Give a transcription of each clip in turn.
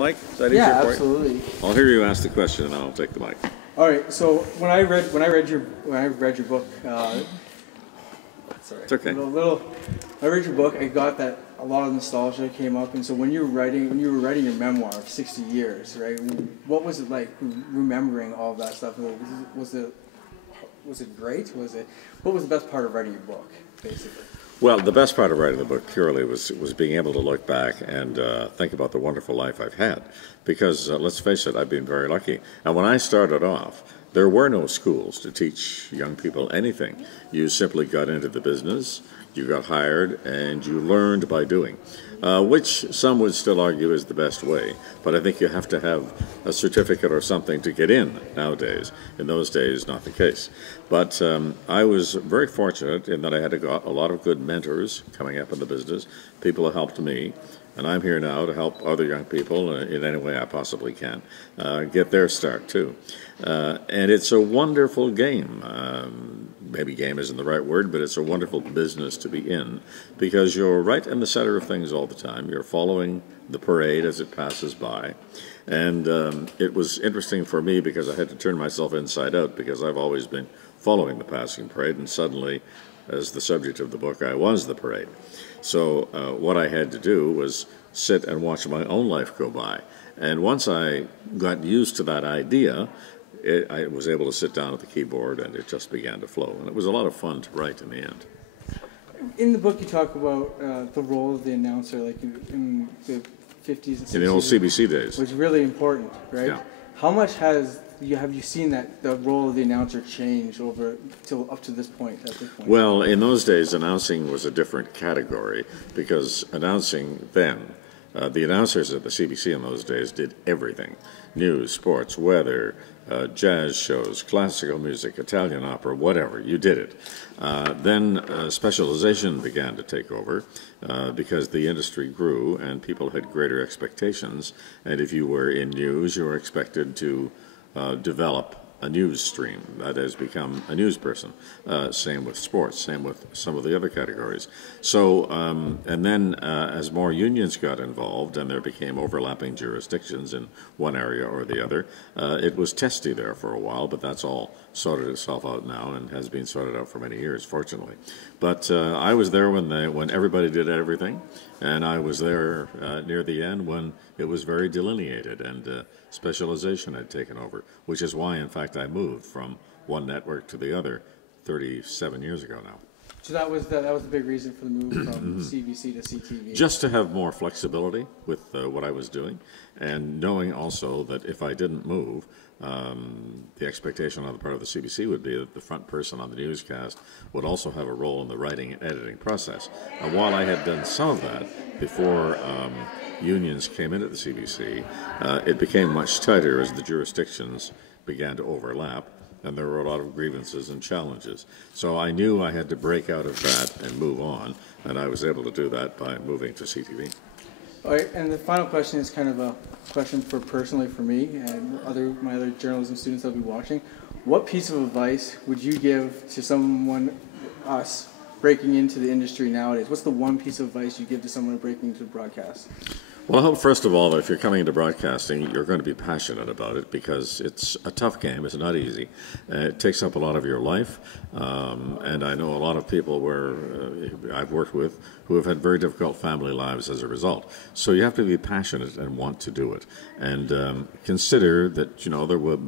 Mike, is that Yeah, easier for you? absolutely. I'll hear you ask the question, and then I'll take the mic. All right. So when I read your book, sorry, It's okay. When I read your book, I got that a lot of nostalgia came up, and so when you were writing your memoir of 60 years, right? What was it like remembering all of that stuff? Was it great? What was the best part of writing your book, basically? Well, the best part of writing the book purely was being able to look back and think about the wonderful life I've had. Because let's face it, I've been very lucky. And when I started off, there were no schools to teach young people anything. You simply got into the business, you got hired, and you learned by doing, which some would still argue is the best way. But I think you have to have a certificate or something to get in nowadays. In those days, not the case. But I was very fortunate in that I had got a lot of good mentors coming up in the business, people who helped me. And I'm here now to help other young people in any way I possibly can get their start too. And it's a wonderful game. Maybe game isn't the right word, but it's a wonderful business to be in because you're right in the center of things all the time. You're following the parade as it passes by. And it was interesting for me because I had to turn myself inside out because I've always been following the passing parade, and suddenly, as the subject of the book, I was the parade. So what I had to do was sit and watch my own life go by. And once I got used to that idea, I was able to sit down at the keyboard and it just began to flow. And it was a lot of fun to write in the end. In the book, you talk about the role of the announcer, like in the 50s and 60s. In the old CBC days. Which is really important, right? Yeah. How much have you seen that the role of the announcer change up to this point? Well, in those days, announcing was a different category because announcing then, the announcers at the CBC in those days did everything: news, sports, weather, jazz shows, classical music, Italian opera, whatever. You did it. Then specialization began to take over because the industry grew and people had greater expectations. And if you were in news, you were expected to develop a news stream, that is, become a news person. Same with sports, same with some of the other categories. So, and then as more unions got involved and there became overlapping jurisdictions in one area or the other, it was testy there for a while, but that's all sorted itself out now and has been sorted out for many years, fortunately. But I was there when everybody did everything, and I was there near the end when it was very delineated and specialization had taken over, which is why, in fact, I moved from one network to the other 37 years ago now. So that was the big reason for the move from CBC to CTV? Just to have more flexibility with what I was doing, and knowing also that if I didn't move, the expectation on the part of the CBC would be that the front person on the newscast would also have a role in the writing and editing process. And while I had done some of that before unions came into the CBC, it became much tighter as the jurisdictions began to overlap, and there were a lot of grievances and challenges. So I knew I had to break out of that and move on, and I was able to do that by moving to CTV. All right, and the final question is kind of a question personally for me and my other journalism students that'll be watching. What piece of advice would you give to someone, us, breaking into the industry nowadays? What's the one piece of advice you give to someone breaking into broadcast? Well, I hope, first of all, that if you're coming into broadcasting, you're going to be passionate about it because it's a tough game. It's not easy. It takes up a lot of your life. And I know a lot of people I've worked with who have had very difficult family lives as a result. So you have to be passionate and want to do it. And consider that,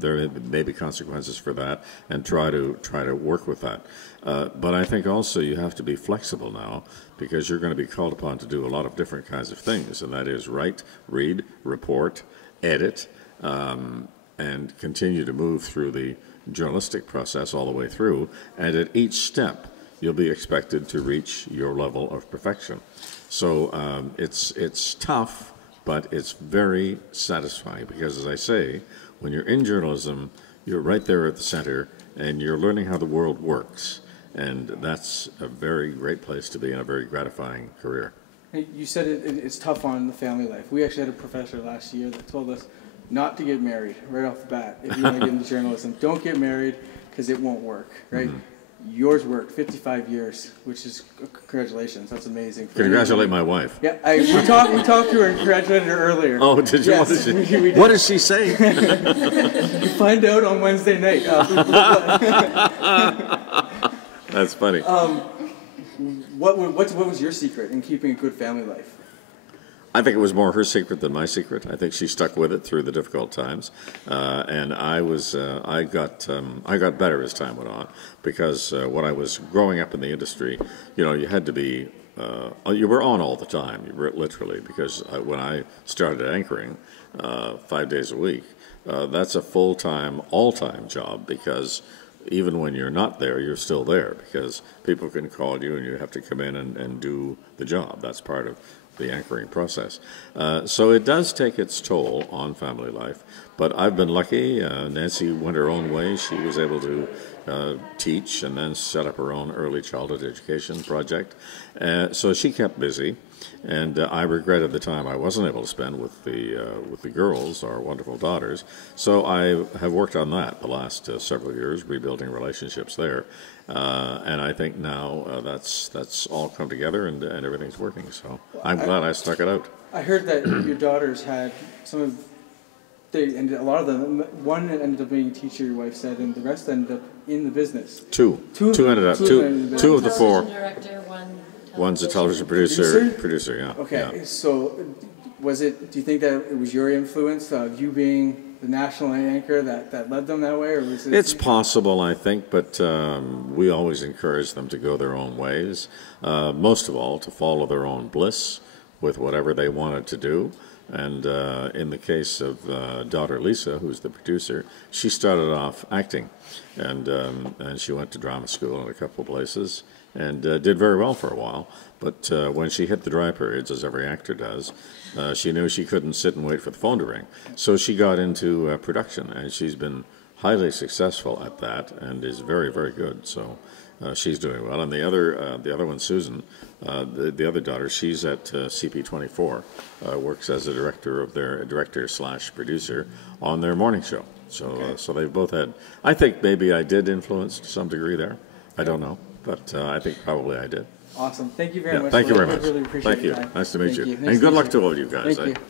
there may be consequences for that and try to work with that. But I think also you have to be flexible now because you're going to be called upon to do a lot of different kinds of things, and that is write, read, report, edit, and continue to move through the journalistic process all the way through. And at each step, you'll be expected to reach your level of perfection. So it's tough, but it's very satisfying because, as I say, when you're in journalism, you're right there at the center, and you're learning how the world works. And that's a very great place to be in a very gratifying career. You said it's tough on the family life. We actually had a professor last year that told us not to get married right off the bat if you want to get into journalism. Don't get married because it won't work, right? yours worked 55 years, which is congratulations. That's amazing. Congratulate my wife. Yeah, we talked to her and congratulated her earlier. Oh, did you? Yes, What did she say? Find out on Wednesday night. That's funny. What was your secret in keeping a good family life? I think it was more her secret than my secret. I think she stuck with it through the difficult times, and I got better as time went on, because when I was growing up in the industry, you had to be you were on all the time, literally, because when I started anchoring 5 days a week, that's a full-time, all-time job, because even when you're not there, you're still there, because people can call you and you have to come in and do the job. That's part of the anchoring process. So it does take its toll on family life, but I've been lucky. Nancy went her own way. She was able to teach and then set up her own early childhood education project. So she kept busy, and I regretted the time I wasn't able to spend with the girls, our wonderful daughters. So I have worked on that the last several years, rebuilding relationships there. And I think now that's all come together, and everything's working. So I'm glad I stuck it out. I heard that your daughters had a lot of them. One ended up being a teacher, your wife said, and the rest ended up in the business. Two ended up. Two of the four. Director, One's a television producer. Yeah. Okay. Yeah. So, do you think that it was your influence, you being the national anchor, that led them that way, or was it? It's possible, I think, but we always encourage them to go their own ways. Most of all, to follow their own bliss with whatever they wanted to do. And in the case of daughter Lisa, who's the producer, she started off acting, and she went to drama school in a couple of places, and did very well for a while. But when she hit the dry periods, as every actor does, she knew she couldn't sit and wait for the phone to ring. So she got into production, and she's been highly successful at that, and is very, very good. So she's doing well. And the other one, Susan, the other daughter, she's at CP24, works as a director/producer on their morning show. So Okay. So they've both had. I think maybe I did influence to some degree there. I don't know, but I think probably I did. Awesome. Thank you very much. Thank you very much. I really appreciate Thank you. your time. Nice to meet Thank you. Nice And to good meet luck you. to all of you guys. Thank you.